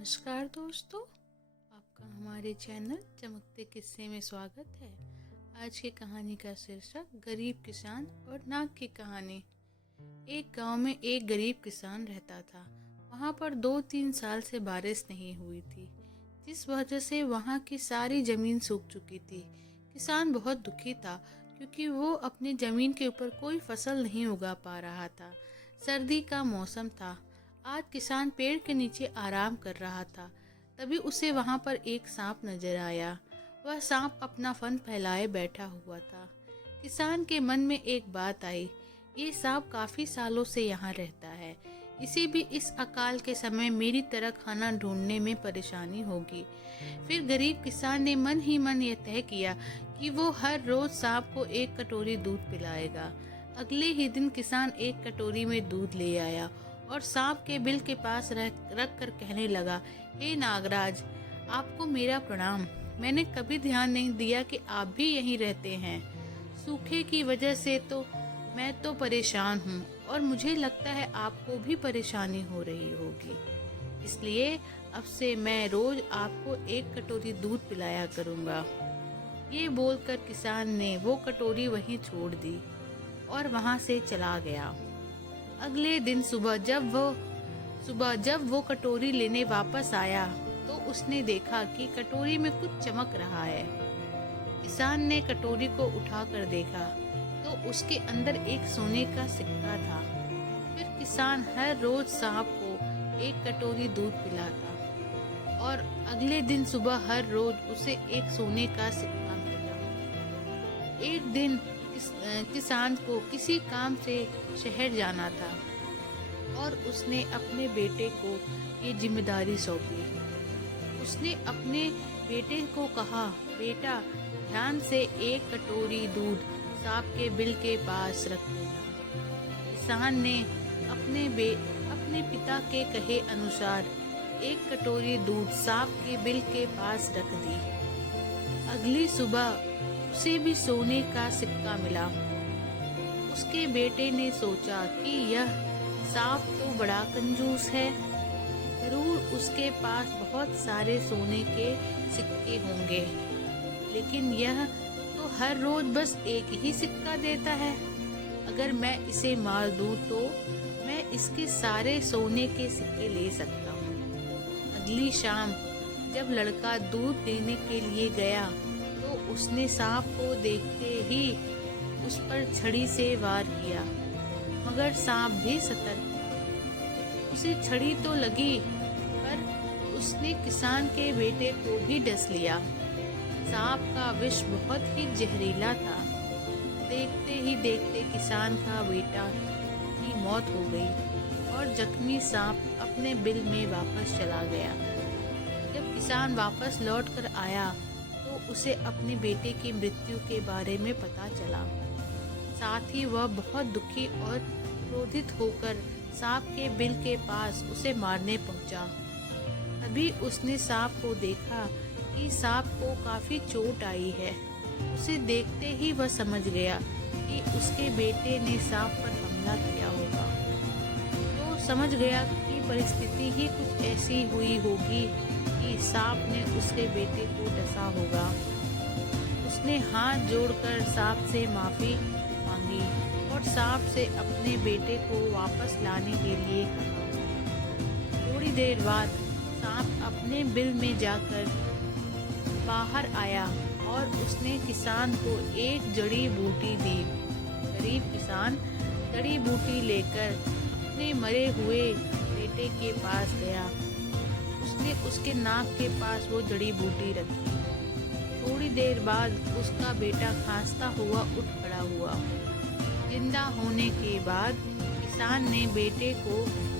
नमस्कार दोस्तों, आपका हमारे चैनल चमकते किस्से में स्वागत है। आज की कहानी का शीर्षक गरीब किसान और नाग की कहानी। एक गांव में एक गरीब किसान रहता था। वहां पर 2-3 साल से बारिश नहीं हुई थी, जिस वजह से वहां की सारी जमीन सूख चुकी थी। किसान बहुत दुखी था क्योंकि वो अपनी जमीन के ऊपर कोई फसल नहीं उगा पा रहा था। सर्दी का मौसम था। आज किसान पेड़ के नीचे आराम कर रहा था। तभी उसे वहां पर एक सांप नजर आया। वह सांप अपना फन फैलाए बैठा हुआ था। किसान के मन में एक बात आई, ये सांप काफी सालों से यहाँ रहता है, इसे भी इस अकाल के समय मेरी तरह खाना ढूंढने में परेशानी होगी। फिर गरीब किसान ने मन ही मन ये तय किया कि वो हर रोज सांप को एक कटोरी दूध पिलाएगा। अगले ही दिन किसान एक कटोरी में दूध ले आया और सांप के बिल के पास रख कर कहने लगा, हे नागराज, आपको मेरा प्रणाम। मैंने कभी ध्यान नहीं दिया कि आप भी यहीं रहते हैं। सूखे की वजह से तो मैं तो परेशान हूँ और मुझे लगता है आपको भी परेशानी हो रही होगी। इसलिए अब से मैं रोज आपको एक कटोरी दूध पिलाया करूँगा। ये बोलकर किसान ने वो कटोरी वहीं छोड़ दी और वहाँ से चला गया। अगले दिन सुबह जब वो कटोरी लेने वापस आया तो उसने देखा कि कटोरी में कुछ चमक रहा है। किसान ने कटोरी को उठाकर देखा तो उसके अंदर एक सोने का सिक्का था। फिर किसान हर रोज सांप को एक कटोरी दूध पिलाता और अगले दिन सुबह हर रोज उसे एक सोने का सिक्का मिला। एक दिन किसान को किसी काम से शहर जाना था और उसने अपने बेटे को ये जिम्मेदारी सौंपी। उसने अपने बेटे को कहा, बेटा, ध्यान से एक कटोरी दूध सांप के बिल के पास रख देना। किसान ने अपने पिता के कहे अनुसार एक कटोरी दूध सांप के बिल के पास रख दी। अगली सुबह उसे भी सोने का सिक्का मिला। उसके बेटे ने सोचा कि यह सांप तो बड़ा कंजूस है, जरूर उसके पास बहुत सारे सोने के सिक्के होंगे, लेकिन यह तो हर रोज बस एक ही सिक्का देता है। अगर मैं इसे मार दूं तो मैं इसके सारे सोने के सिक्के ले सकता हूँ। अगली शाम जब लड़का दूध देने के लिए गया तो उसने सांप को देखते ही उस पर छड़ी से वार किया, मगर सांप भी सतर्क था। उसे छड़ी तो लगी पर उसने किसान के बेटे को भी डस लिया। सांप का विष बहुत ही जहरीला था। देखते ही देखते किसान का बेटा की मौत हो गई और जख्मी सांप अपने बिल में वापस चला गया। जब किसान वापस लौट कर आया तो उसे अपने बेटे की मृत्यु के बारे में पता चला। साथ ही वह बहुत दुखी और क्रोधित होकर सांप के बिल के पास उसे मारने पहुंचा। तभी उसने सांप को देखा कि सांप को काफी चोट आई है। उसे देखते ही वह समझ गया कि उसके बेटे ने सांप पर हमला किया होगा। तो समझ गया कि परिस्थिति ही कुछ ऐसी हुई होगी कि सांप ने उसके बेटे को डसा होगा। उसने हाथ जोड़कर सांप से माफी मांगी और सांप से अपने बेटे को वापस लाने के लिए कहा। थोड़ी देर बाद सांप अपने बिल में जाकर बाहर आया और उसने किसान को एक जड़ी बूटी दी। गरीब किसान जड़ी बूटी लेकर अपने मरे हुए बेटे के पास गया। उसने उसके नाक के पास वो जड़ी बूटी रखी। थोड़ी देर बाद उसका बेटा खांसता हुआ उठ खड़ा हुआ। जिंदा होने के बाद किसान ने बेटे को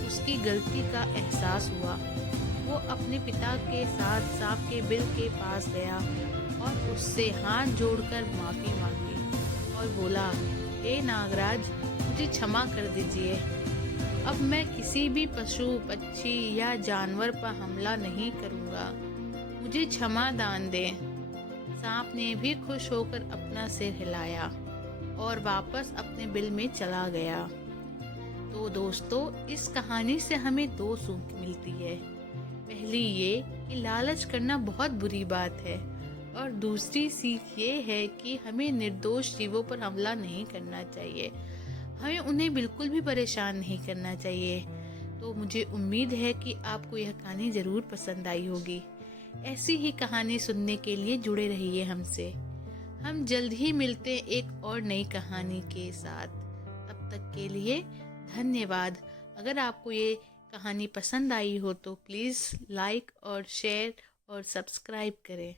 उसकी गलती का एहसास हुआ। वो अपने पिता के साथ सांप के बिल के पास गया और उससे हाथ जोड़कर माफी मांगी और बोला, हे नागराज, मुझे क्षमा कर दीजिए। अब मैं किसी भी पशु, पक्षी या जानवर पर हमला नहीं करूँगा। मुझे क्षमा दान दें। सांप ने भी खुश होकर अपना सिर हिलाया और वापस अपने बिल में चला गया। तो दोस्तों, इस कहानी से हमें दो सीख मिलती है। पहली ये कि लालच करना बहुत बुरी बात है, और दूसरी सीख ये है कि हमें निर्दोष जीवों पर हमला नहीं करना चाहिए, हमें उन्हें बिल्कुल भी परेशान नहीं करना चाहिए। तो मुझे उम्मीद है कि आपको यह कहानी ज़रूर पसंद आई होगी। ऐसी ही कहानी सुनने के लिए जुड़े रहिए हमसे। हम जल्द ही मिलते हैं एक और नई कहानी के साथ। तब तक के लिए धन्यवाद। अगर आपको ये कहानी पसंद आई हो तो प्लीज़ लाइक और शेयर और सब्सक्राइब करें।